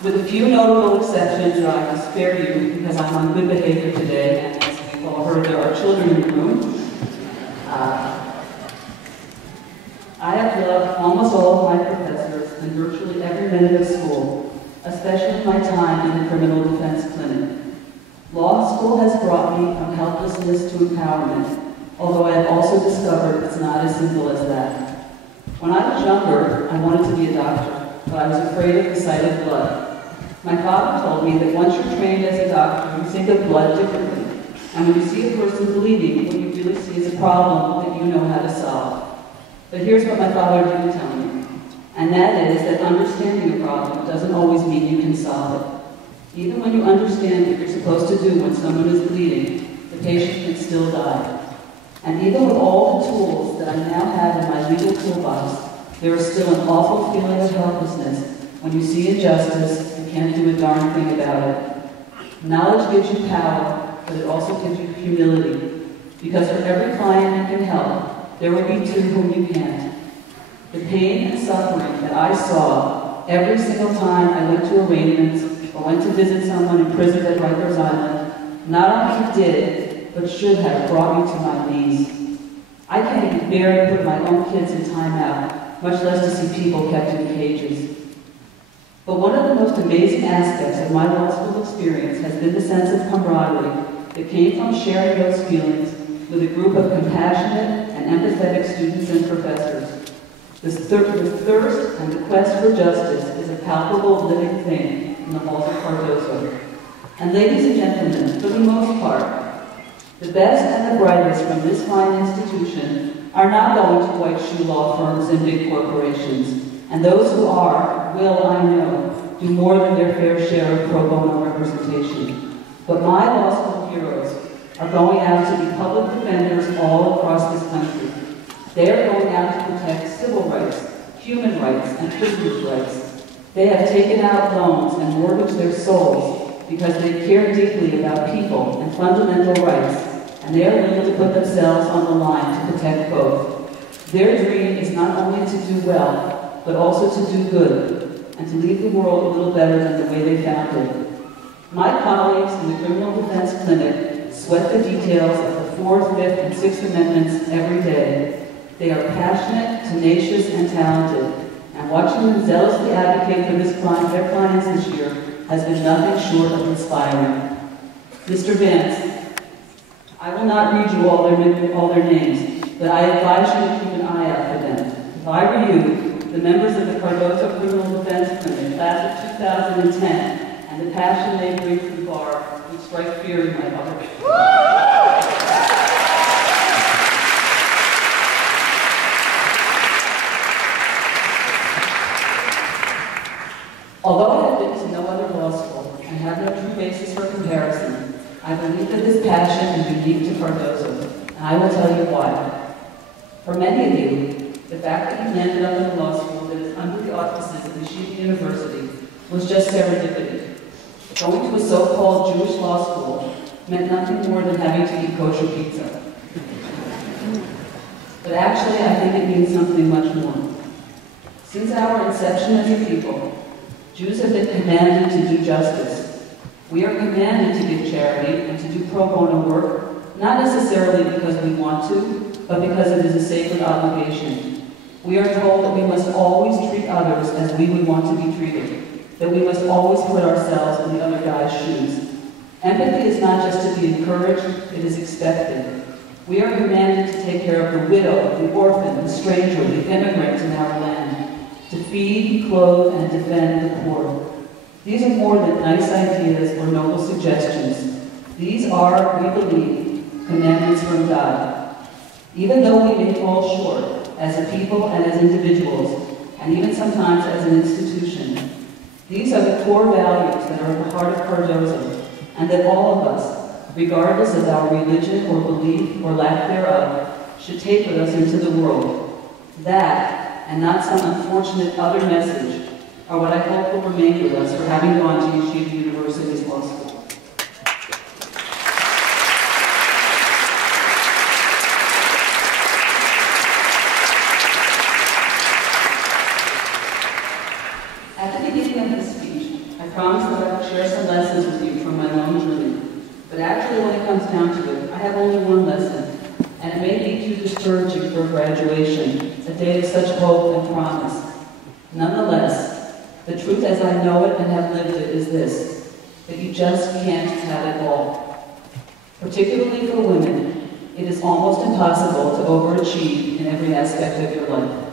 With a few notable exceptions that I will spare you because I'm on good behavior today, and as we've all heard, there are children in the room. I have loved almost all of my professors and virtually every minute of school, especially my time in the criminal defense clinic. Law school has brought me from helplessness to empowerment, although I have also discovered it's not as simple as that. When I was younger, I wanted to be a doctor, but I was afraid of the sight of blood. My father told me that once you're trained as a doctor, you think of blood differently, and when you see a person bleeding, what you really see is a problem that you know how to solve. But here's what my father didn't tell me, and that is that understanding a problem doesn't always mean you can solve it. Even when you understand what you're supposed to do when someone is bleeding, the patient can still die. And even with all the tools that I now have in my legal toolbox, there is still an awful feeling of helplessness when you see injustice and can't do a darn thing about it. Knowledge gives you power, but it also gives you humility, because for every client you can help, there will be two whom you can't. The pain and suffering that I saw every single time I went to arraignments or went to visit someone imprisoned at Rikers Island, not only did, but should have brought me to my knees. I can't even bear to put my own kids in timeout, much less to see people kept in cages. But one of the most amazing aspects of my law school experience has been the sense of camaraderie that came from sharing those feelings with a group of compassionate and empathetic students and professors. The thirst and the quest for justice is a palpable living thing in the halls of Cardozo. And ladies and gentlemen, for the most part, the best and the brightest from this fine institution are not going to white shoe law firms and big corporations. And those who are will, I know, do more than their fair share of pro bono representation. But my law school heroes are going out to be public defenders all across this country. They are going out to protect civil rights, human rights, and privilege rights. They have taken out loans and mortgaged their souls because they care deeply about people and fundamental rights, and they are willing to put themselves on the line to protect both. Their dream is not only to do well, but also to do good, and to leave the world a little better than the way they found it. My colleagues in the Criminal Defense Clinic sweat the details of the 4th, 5th, and 6th Amendments every day. They are passionate, tenacious, and talented, and watching them zealously advocate for their clients this year has been nothing short of inspiring. Mr. Vance, I will not read you all their names, but I advise you to keep an eye out for them. If I were you, the members of the Cardozo Criminal Defense Clinic, class of 2010, and the passion they bring to the bar would strike fear in my heart. Although I have been to no other law school and have no true basis for comparison, I believe that this passion is unique to Cardozo, and I will tell you why. For many of you, the fact that you landed up in a law school that is under the auspices of Yeshiva University was just serendipity. Going to a so-called Jewish law school meant nothing more than having to eat kosher pizza. But actually, I think it means something much more. Since our inception as a people, Jews have been commanded to do justice. We are commanded to give charity and to do pro bono work, not necessarily because we want to, but because it is a sacred obligation. We are told that we must always treat others as we would want to be treated, that we must always put ourselves in the other guy's shoes. Empathy is not just to be encouraged, it is expected. We are commanded to take care of the widow, the orphan, the stranger, the immigrant in our land, to feed, clothe, and defend the poor. These are more than nice ideas or noble suggestions. These are, we believe, commandments from God. Even though we may fall short as a people and as individuals, and even sometimes as an institution, these are the core values that are at the heart of Cardozo, and that all of us, regardless of our religion or belief or lack thereof, should take with us into the world. That, and not some unfortunate other message, are what I hope will remain with us for having gone to Yeshiva University's law school. At the beginning of this speech, I I promised that I would share some lessons with you from my own journey. But actually, when it comes down to it, I have only one lesson, and it may be too discouraging for graduation, a day of such hope and promise. Nonetheless, the truth as I know it and have lived it is this, that you just can't have it all. Particularly for women, it is almost impossible to overachieve in every aspect of your life.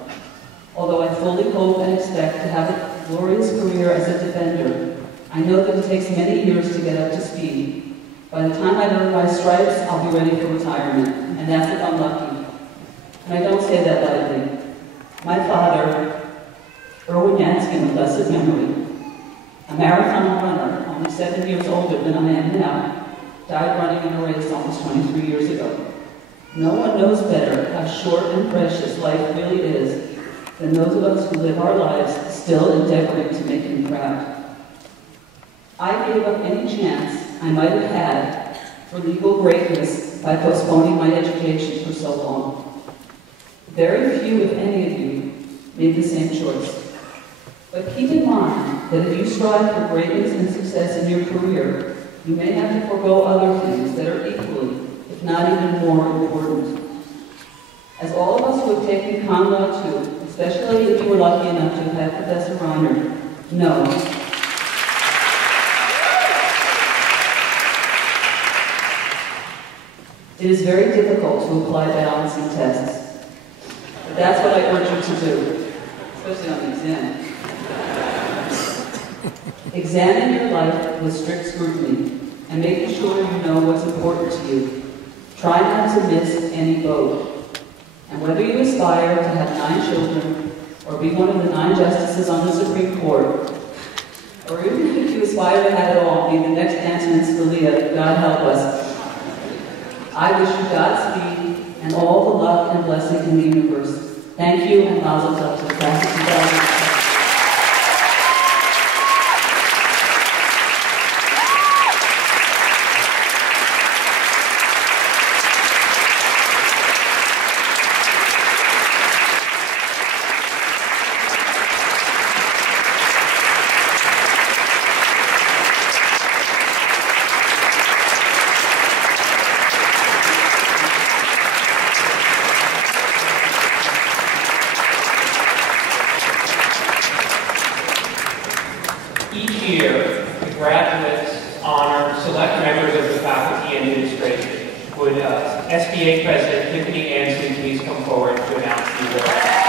Although I fully hope and expect to have a glorious career as a defender, I know that it takes many years to get up to speed. By the time I earn my stripes, I'll be ready for retirement, and that's if I'm lucky. And I don't say that lightly. My father, Erwin Yanskin of blessed memory, a marathon runner, only 7 years older than I am now, died running in a race almost 23 years ago. No one knows better how short and precious life really is than those of us who live our lives still endeavoring to make him proud. I gave up any chance I might have had for legal greatness by postponing my education for so long. Very few, if any of you, made the same choice. But keep in mind that if you strive for greatness and success in your career, you may have to forego other things that are equally, if not even more important. As all of us who have taken Con Law 2, especially if you were lucky enough to have had Professor Reiner, know, it is very difficult to apply balancing tests. But that's what I urge you to do, especially on the exam. Examine your life with strict scrutiny and making sure you know what's important to you. Try not to miss any boat. And whether you aspire to have 9 children or be one of the 9 justices on the Supreme Court, or even if you aspire to have it all, be the next Antonin Scalia, God help us, I wish you Godspeed and all the luck and blessing in the universe. Thank you, and mazel tov to the class of 2000. Each year, the graduates honor select members of the faculty and administration. Would SBA President Tiffany Ansley please come forward to announce the award?